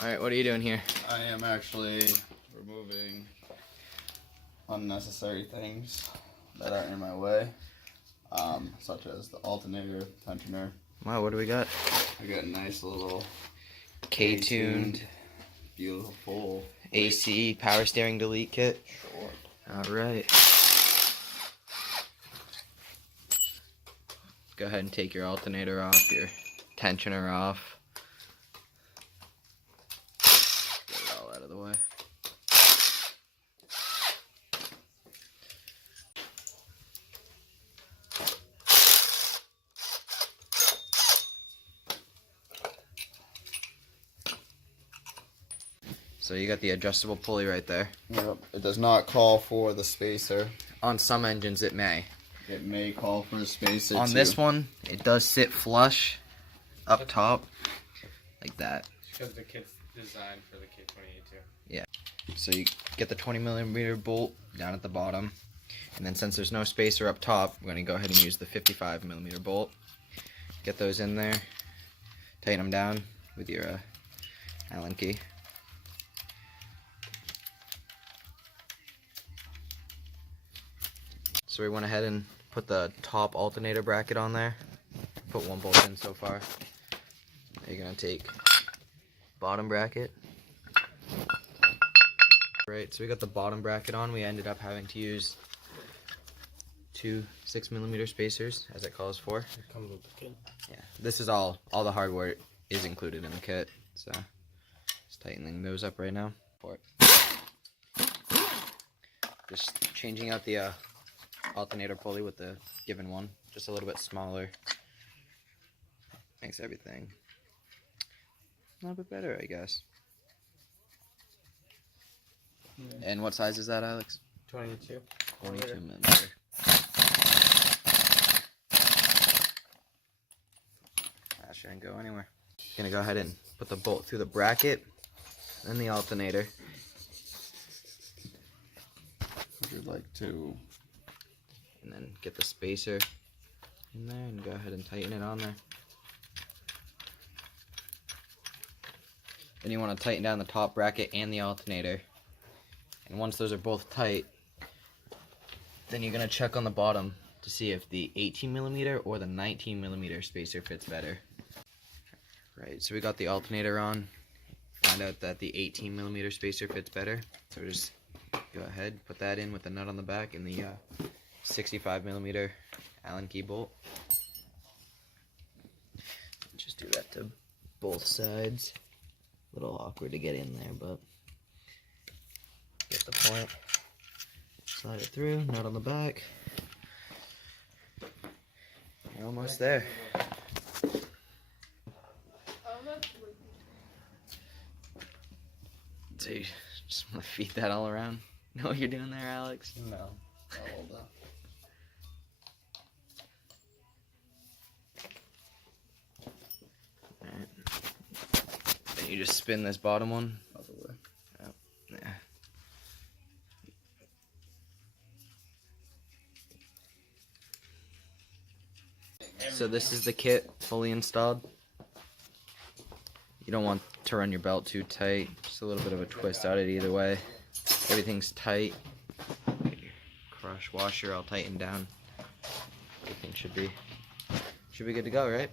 Alright, what are you doing here? I am actually removing unnecessary things that aren't in my way, such as the alternator, tensioner. Wow, what do we got? I got a nice little K-tuned beautiful AC power steering delete kit. Sure. Alright. Go ahead and take your alternator off, your tensioner off. Get it all out of the way. So you got the adjustable pulley right there. Yep. It does not call for the spacer. On some engines it may. It may call for the spacer On too. this one, it does sit flush up top, like that. Because the kit's designed for the K28 too. Yeah. So you get the 20mm bolt down at the bottom, and then since there's no spacer up top, we're going to go ahead and use the 55mm bolt. Get those in there, tighten them down with your Allen key. So we went ahead and put the top alternator bracket on there. Put one bolt in so far. Now you're going to take bottom bracket. Right, so we got the bottom bracket on. We ended up having to use two 6mm spacers, as it calls for. It comes with the kit. Yeah, this is all the hardware is included in the kit. So just tightening those up right now. For it. Just changing out the alternator pulley with the given one, just a little bit smaller. Makes everything a little bit better, I guess. Yeah. And what size is that, Alex? 22. 22mm. That shouldn't go anywhere. Gonna go ahead and put the bolt through the bracket and the alternator. If you'd like to. And then get the spacer in there and go ahead and tighten it on there. Then you want to tighten down the top bracket and the alternator. And once those are both tight, then you're going to check on the bottom to see if the 18mm or the 19mm spacer fits better. Right, so we got the alternator on. Find out that the 18mm spacer fits better. So just go ahead, put that in with the nut on the back and the 65mm Allen key bolt. Just do that to both sides. A little awkward to get in there, but get the point. Slide it through, nut on the back. You're almost there. So you just want to feed that all around? Know what you're doing there, Alex? No. Hold on. Alright. Then you just spin this bottom one. Other way. Yep. Yeah. So this is the kit fully installed. You don't want to run your belt too tight. Just a little bit of a twist out it either way. Everything's tight. Get your crush washer all tightened down. Everything should be good to go, right?